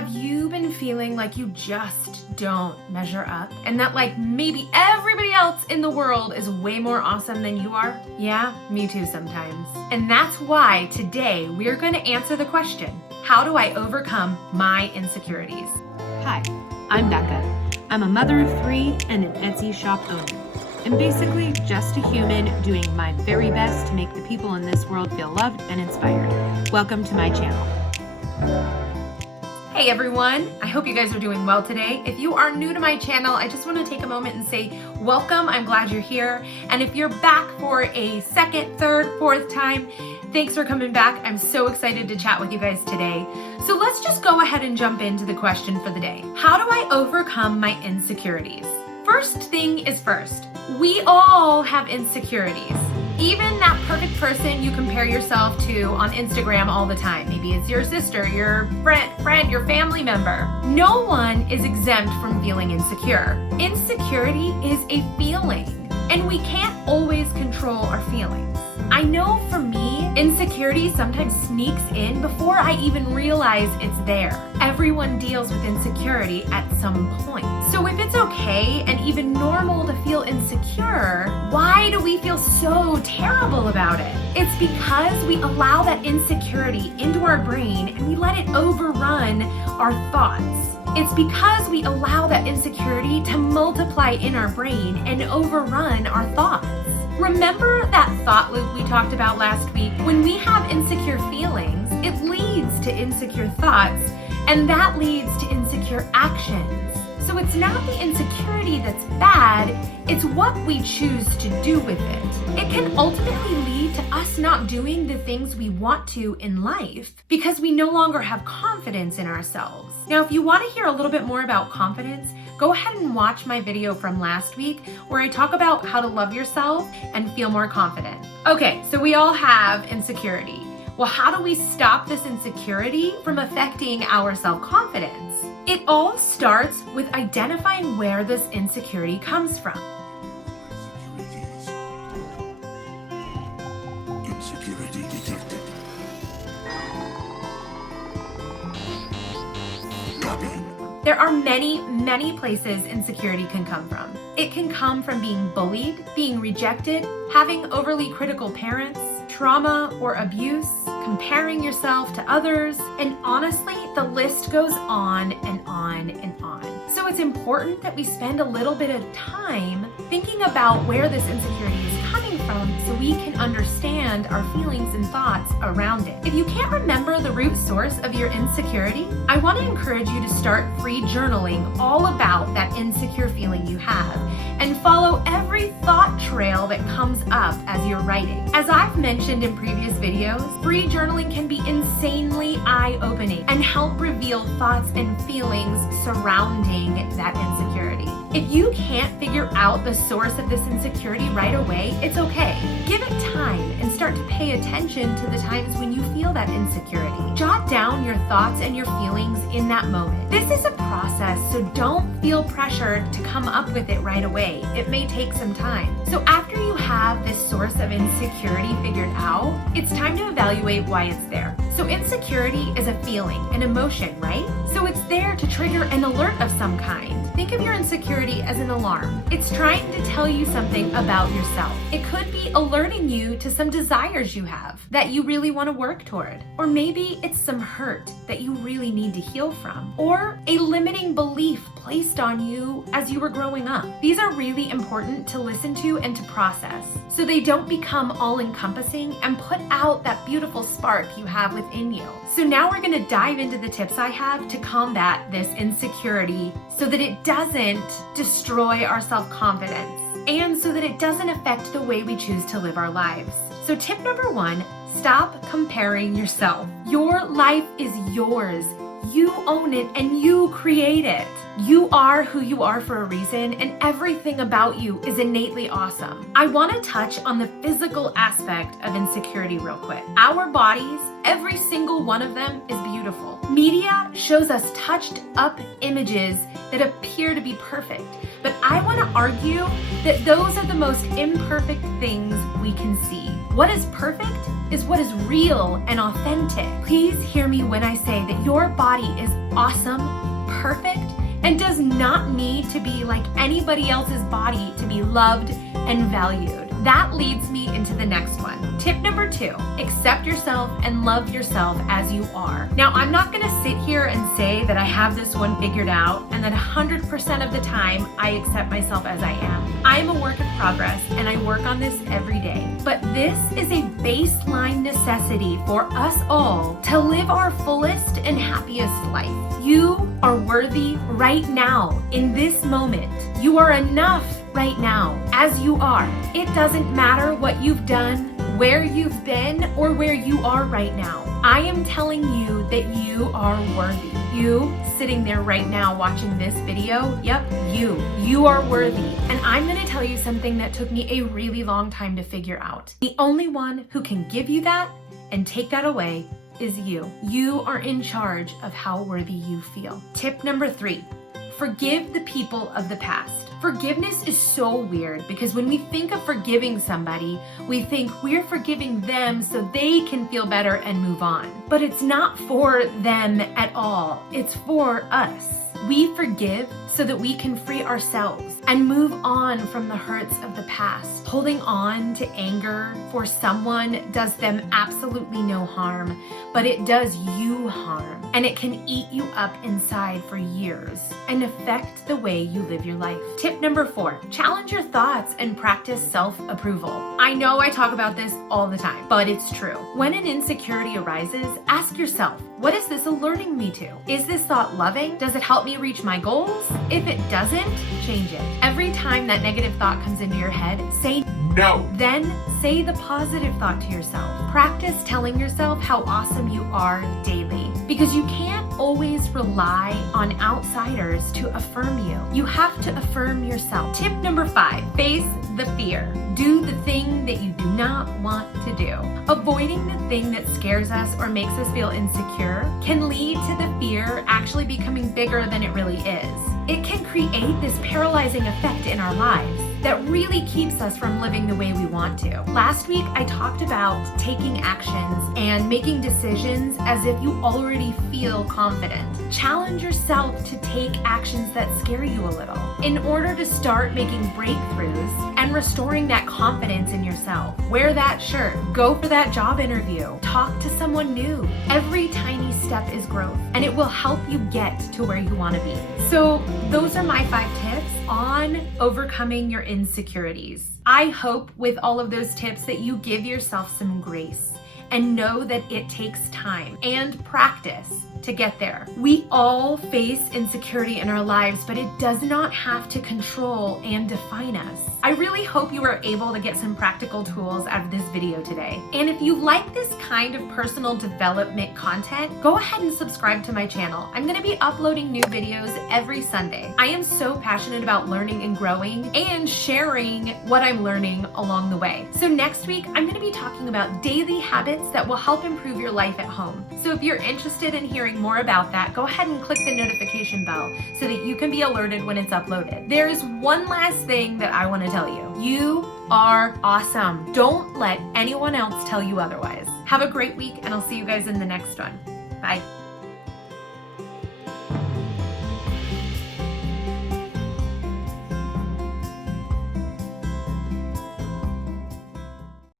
Have you been feeling like you just don't measure up? And that like maybe everybody else in the world is way more awesome than you are? Yeah, me too sometimes. And that's why today we're going to answer the question, how do I overcome my insecurities? Hi, I'm Becca. I'm a mother of 3 and an Etsy shop owner. I'm basically just a human doing my very best to make the people in this world feel loved and inspired. Welcome to my channel. Hey everyone, I hope you guys are doing well today. If you are new to my channel, I just want to take a moment and say welcome. I'm glad you're here. And if you're back for a second, third, fourth time, thanks for coming back. I'm so excited to chat with you guys today. So let's just go ahead and jump into the question for the day. How do I overcome my insecurities? First thing is first, we all have insecurities. Even that perfect person you compare yourself to on Instagram all the time. Maybe it's your sister, your friend, your family member. No one is exempt from feeling insecure. Insecurity is a feeling, and we can't always control our feelings. I know for me, insecurity sometimes sneaks in before I even realize it's there. Everyone deals with insecurity at some point. So if it's okay and even normal to feel insecure, why do we feel so terrible about it? It's because we allow that insecurity into our brain and we let it overrun our thoughts. It's because we allow that insecurity to multiply in our brain and overrun our thoughts. Remember that thought loop we talked about last week? When we have insecure feelings, it leads to insecure thoughts, and that leads to insecure actions. So it's not the insecurity that's bad, it's what we choose to do with it. It can ultimately lead to us not doing the things we want to in life because we no longer have confidence in ourselves. Now, if you want to hear a little bit more about confidence, go ahead and watch my video from last week where I talk about how to love yourself and feel more confident. Okay, so we all have insecurity. Well, how do we stop this insecurity from affecting our self-confidence? It all starts with identifying where this insecurity comes from. Insecurity detected. Copy. There are many places insecurity can come from. It can come from being bullied, being rejected, having overly critical parents, trauma or abuse, comparing yourself to others, and honestly, the list goes on and on and on. So it's important that we spend a little bit of time thinking about where this insecurity is coming from so we can understand our feelings and thoughts around it. If you can't remember the root source of your insecurity, I want to encourage you to start free journaling all about that insecure feeling you have and follow every thought trail that comes up as you're writing. As I've mentioned in previous videos, free journaling can be insanely eye-opening and help reveal thoughts and feelings surrounding that insecurity. If you can't figure out the source of this insecurity right away, it's okay. Give it time and start to pay attention to the times when you feel that insecurity. Jot down your thoughts and your feelings in that moment. This is a process, so don't feel pressured to come up with it right away. It may take some time. So after you have this source of insecurity figured out, it's time to evaluate why it's there. So insecurity is a feeling, an emotion, right? So it's there to trigger an alert of some kind. Think of your insecurity as an alarm. It's trying to tell you something about yourself. It could be alerting you to some desires you have that you really want to work toward. Or maybe it's some hurt that you really need to heal from. Or a limiting belief placed on you as you were growing up. These are really important to listen to and to process so they don't become all-encompassing and put out that beautiful spark you have within you. So now we're going to dive into the tips I have to combat this insecurity so that it doesn't destroy our self-confidence and so that it doesn't affect the way we choose to live our lives. So tip number 1, stop comparing yourself. Your life is yours. You own it and you create it. You are who you are for a reason, and everything about you is innately awesome. I want to touch on the physical aspect of insecurity real quick. Our bodies, every single one of them is beautiful. Media shows us touched up images that appear to be perfect, but I want to argue that those are the most imperfect things we can see. What is perfect is what is real and authentic. Please hear me when I say that your body is awesome, perfect, and does not need to be like anybody else's body to be loved and valued. That leads me into the next one. Tip number 2, accept yourself and love yourself as you are. Now, I'm not gonna sit here and say that I have this one figured out and that 100% of the time I accept myself as I am. I'm a work in progress and I work on this every day. But this is a baseline necessity for us all to live our fullest and happiest life. You are worthy right now, in this moment. You are enough right now, as you are. It doesn't matter what you've done, where you've been, or where you are right now. I am telling you that you are worthy. You sitting there right now watching this video, yep, you are worthy. And I'm gonna tell you something that took me a really long time to figure out. The only one who can give you that and take that away is you. You are in charge of how worthy you feel. Tip number 3, forgive the people of the past. Forgiveness is so weird because when we think of forgiving somebody, we think we're forgiving them so they can feel better and move on. But it's not for them at all. It's for us. We forgive so that we can free ourselves and move on from the hurts of the past. Holding on to anger for someone does them absolutely no harm, but it does you harm. And it can eat you up inside for years and affect the way you live your life. Tip number 4, challenge your thoughts and practice self-approval. I know I talk about this all the time, but it's true. When an insecurity arises, ask yourself, what is this alerting me to? Is this thought loving? Does it help me reach my goals? If it doesn't, change it. Every time that negative thought comes into your head, say No. Then say the positive thought to yourself. Practice telling yourself how awesome you are daily, because you can't always rely on outsiders to affirm you. You have to affirm yourself. Tip number 5, face the fear. Do the thing that you do not want to do. Avoiding the thing that scares us or makes us feel insecure can lead to the fear actually becoming bigger than it really is. It can create this paralyzing effect in our lives that really keeps us from living the way we want to. Last week, I talked about taking actions and making decisions as if you already feel confident. Challenge yourself to take actions that scare you a little in order to start making breakthroughs and restoring that confidence in yourself. Wear that shirt, go for that job interview, talk to someone new. Every tiny step is growth, and it will help you get to where you want to be. So those are my 5 tips on overcoming your insecurities. I hope with all of those tips that you give yourself some grace and know that it takes time and practice to get there. We all face insecurity in our lives, but it does not have to control and define us. I really hope you were able to get some practical tools out of this video today. And if you like this kind of personal development content, go ahead and subscribe to my channel. I'm gonna be uploading new videos every Sunday. I am so passionate about learning and growing and sharing what I'm learning along the way. So next week, I'm gonna be talking about daily habits that will help improve your life at home. So if you're interested in hearing more about that, go ahead and click the notification bell so that you can be alerted when it's uploaded. There is one last thing that I want to tell you. You are awesome. Don't let anyone else tell you otherwise. Have a great week, and I'll see you guys in the next one. Bye.